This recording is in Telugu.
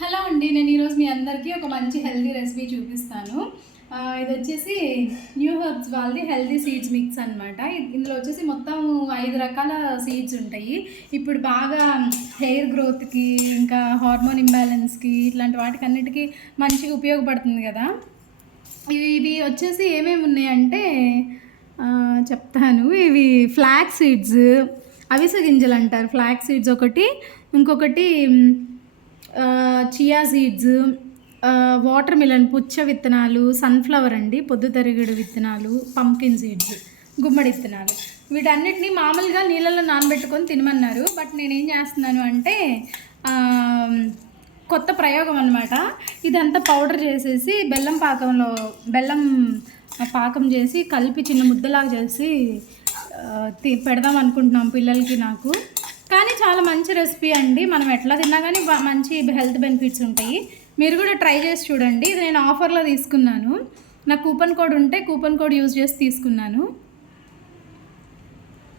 హలో అండి నేను ఈరోజు మీ అందరికీ ఒక మంచి హెల్దీ రెసిపీ చూపిస్తాను. ఇది వచ్చేసి న్యూ హర్బ్స్ వాళ్ళది హెల్దీ సీడ్స్ మిక్స్ అనమాట ఇందులో వచ్చేసి మొత్తం ఐదు రకాల సీడ్స్ ఉంటాయి. ఇప్పుడు బాగా హెయిర్ గ్రోత్కి ఇంకా హార్మోన్ ఇంబ్యాలెన్స్కి ఇట్లాంటి వాటికి అన్నిటికీ మంచిగా ఉపయోగపడుతుంది కదా. ఇవి వచ్చేసి ఏమేమి ఉన్నాయంటే చెప్తాను. ఇవి ఫ్లాక్ సీడ్స్ అవిసె గింజలు అంటారు. ఫ్లాక్ సీడ్స్ ఒకటి ఇంకొకటి చియా సీడ్స్ వాటర్ మిలన్ పుచ్చ విత్తనాలు సన్ఫ్లవర్ అండి పొద్దుతరిగడు విత్తనాలు పంకిన్ సీడ్స్ గుమ్మడి విత్తనాలు. వీటన్నిటిని మామూలుగా నీళ్ళలో నానబెట్టుకొని తినమన్నారు. బట్ నేనేం చేస్తున్నాను అంటే కొత్త ప్రయోగం అనమాట ఇదంతా పౌడర్ చేసేసి బెల్లం పాకంలో బెల్లం పాకం చేసి కలిపి చిన్న ముద్దలాగా చేసి తి- పెడదాం అనుకుంటున్నాం పిల్లలకి నాకు. కానీ చాలా మంచి రెసిపీ అండి. మనం ఎట్లా తిన్నా కానీ మంచి హెల్త్ బెనిఫిట్స్ ఉంటాయి. మీరు కూడా ట్రై చేసి చూడండి. ఇది నేను ఆఫర్లో తీసుకున్నాను. నా కూపన్ కోడ్ ఉంటే కూపన్ కోడ్ యూజ్ చేసి తీసుకున్నాను.